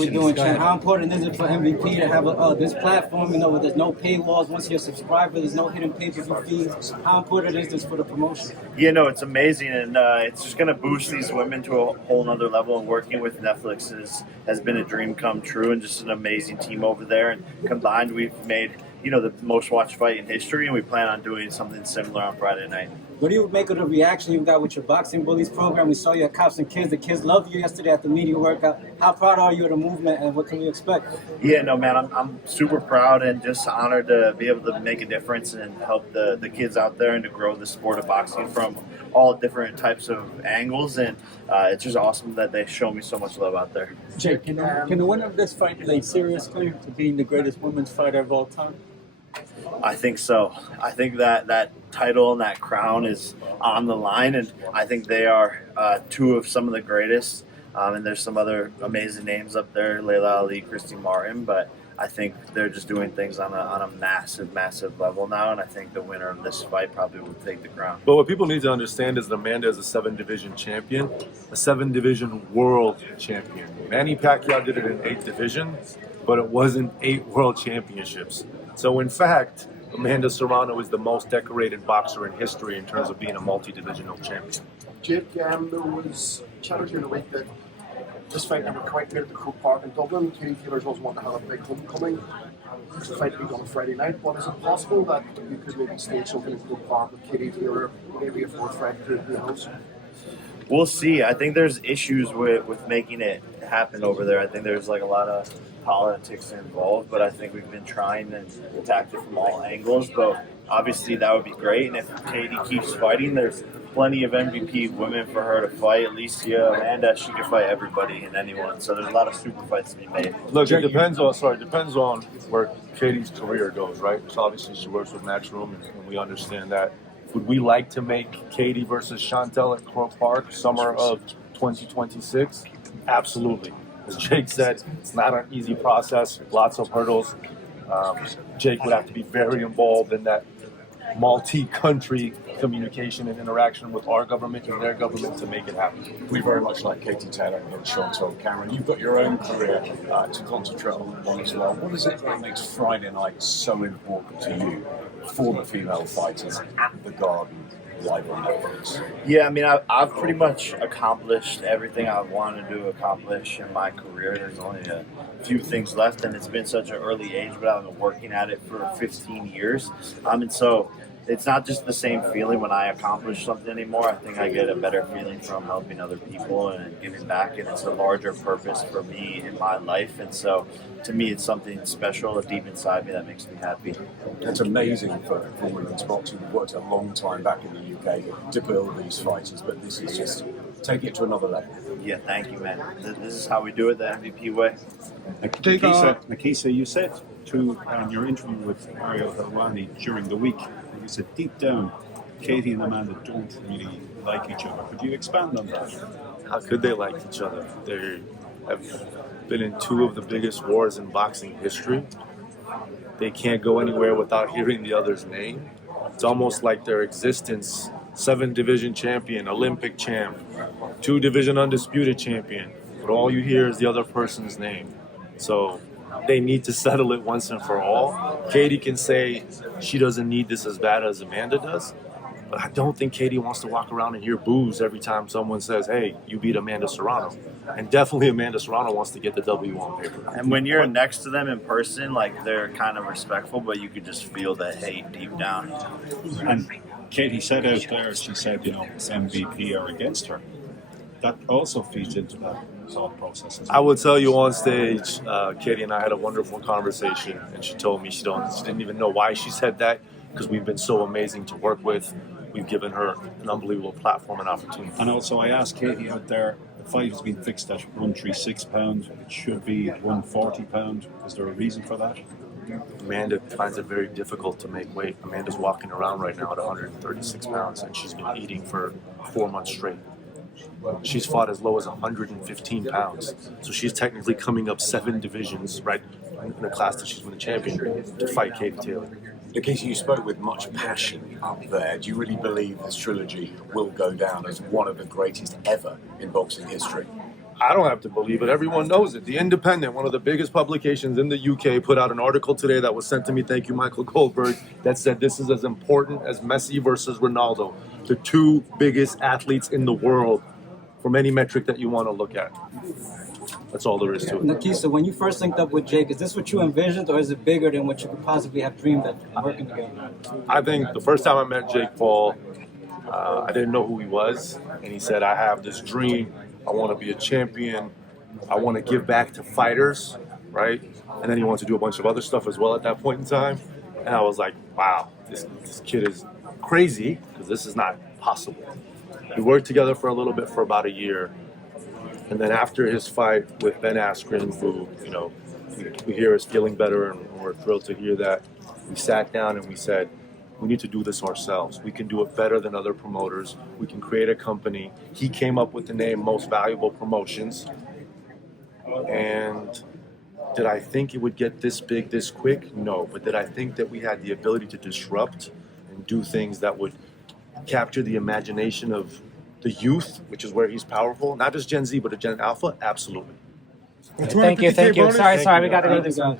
we doing, champ? How important is it for MVP to have this platform, where there's no paywalls? Once you're a subscriber, there's no hidden pay-per-view fees. How important is this for the promotion? Yeah, no, it's amazing, and it's just going to boost these women to a whole nother level. And working with Netflix has been a dream come true, and just an amazing team over there. And combined, we've made the most watched fight in history, and we plan on doing something similar on Friday night. What do you make of the reaction you got with your Boxing Bullies program? We saw you at Cops and Kids. The kids loved you yesterday at the media workout. How proud are you of the movement, and what can we expect? Yeah, no, man, I'm super proud and just honored to be able to make a difference and help the kids out there and to grow the sport of boxing from all different types of angles. And it's just awesome that they show me so much love out there. Jake, can the winner of this fight lay serious claim to being the greatest women's fighter of all time? I think so. I think that title and that crown is on the line, and I think they are two of some of the greatest. And there's some other amazing names up there, Layla Ali, Christy Martin, but I think they're just doing things on a massive, massive level now, and I think the winner of this fight probably will take the crown. But what people need to understand is that Amanda is a 7-division champion, a 7-division world champion. Manny Pacquiao did it in 8 divisions, but it wasn't 8 world championships. So in fact, Amanda Serrano is the most decorated boxer in history in terms of being a multi-divisional champion. Jake, there was chatter during the week that this fight never quite made it to Croke Park in Dublin. Katie Taylor's also wanting to have a big homecoming. It's a fight to be done on Friday night, but is it possible that you could maybe stage something in Croke Park with Katie Taylor, maybe a 4th fight to the house? We'll see. I think there's issues with making it happen over there. I think there's a lot of politics involved, but I think we've been trying and attacked it from all angles. But obviously that would be great. And if Katie keeps fighting, there's plenty of MVP women for her to fight. Alicia, Amanda, she can fight everybody and anyone. So there's a lot of super fights to be made. Look, it depends on where Katie's career goes, right? So obviously she works with Matchroom, and we understand that. Would we like to make Katie versus Chantel at Croke Park summer of 2026? Absolutely. As Jake said, it's not an easy process, lots of hurdles. Jake would have to be very involved in that multi-country communication and interaction with our government and their government to make it happen. We very much like Katie Taylor and Chantel Cameron. You've got your own career to concentrate on as well. What is it that makes Friday night so important to you for the female fighters at the Garden live on Netflix? Yeah, I mean, I've pretty much accomplished everything I wanted to accomplish in my career. There's only a few things left, and it's been such an early age, but I've been working at it for 15 years. And so it's not just the same feeling when I accomplish something anymore. I think I get a better feeling from helping other people and giving back, and it's a larger purpose for me in my life. And so to me, it's something special deep inside me that makes me happy. It's amazing for women's boxing. We've worked a long time back in the UK to build these fighters, but this is just taking it to another level. Yeah, thank you, man. This is how we do it the MVP way. Nakisa, you said in your interview with Ariel Helwani during the week, you said deep down, Katie and Amanda don't really like each other. Could you expand on that? How could they like each other? They have been in 2 of the biggest wars in boxing history. They can't go anywhere without hearing the other's name. It's almost like their existence, 7-division champion, Olympic champ, 2-division undisputed champion, but all you hear is the other person's name. So they need to settle it once and for all. Katie can say she doesn't need this as bad as Amanda does, but I don't think Katie wants to walk around and hear boos every time someone says, hey, you beat Amanda Serrano. And definitely Amanda Serrano wants to get the W on paper. And when you're next to them in person, they're kind of respectful, but you could just feel the hate deep down. And Katie said out there, she said, MVP are against her. That also feeds into that thought process. I will tell you on stage, Katie and I had a wonderful conversation, and she told me she didn't even know why she said that, because we've been so amazing to work with. We've given her an unbelievable platform and opportunity. And also, I asked Katie out there, the fight has been fixed at £136. It should be at £140. Is there a reason for that? Amanda finds it very difficult to make weight. Amanda's walking around right now at 136 pounds, and she's been eating for 4 months straight. She's fought as low as 115 pounds. So she's technically coming up 7 divisions, right, in a class that she's been a champion to fight Katie Taylor. Nakisa, you spoke with much passion up there. Do you really believe this trilogy will go down as one of the greatest ever in boxing history? I don't have to believe it. Everyone knows it. The Independent, one of the biggest publications in the UK, put out an article today that was sent to me. Thank you, Michael Goldberg, that said this is as important as Messi versus Ronaldo, the two biggest athletes in the world from any metric that you want to look at. That's all there is to it. Nakisa, when you first linked up with Jake, is this what you envisioned, or is it bigger than what you could possibly have dreamed of working together? I think the first time I met Jake Paul, I didn't know who he was, and he said, I have this dream. I want to be a champion. I want to give back to fighters, right? And then he wanted to do a bunch of other stuff as well at that point in time. And I was like, wow, this kid is crazy, because this is not possible. We worked together for a little bit, for about a year. And then after his fight with Ben Askren, who, you know, we hear is feeling better, and we're thrilled to hear that, we sat down and we said, we need to do this ourselves. We can do it better than other promoters. We can create a company. He came up with the name Most Valuable Promotions. And did I think it would get this big this quick? No. But did I think that we had the ability to disrupt and do things that would capture the imagination of the youth, which is where he's powerful, not just Gen Z, but a Gen Alpha? Absolutely. Thank you. Sorry, we got to go.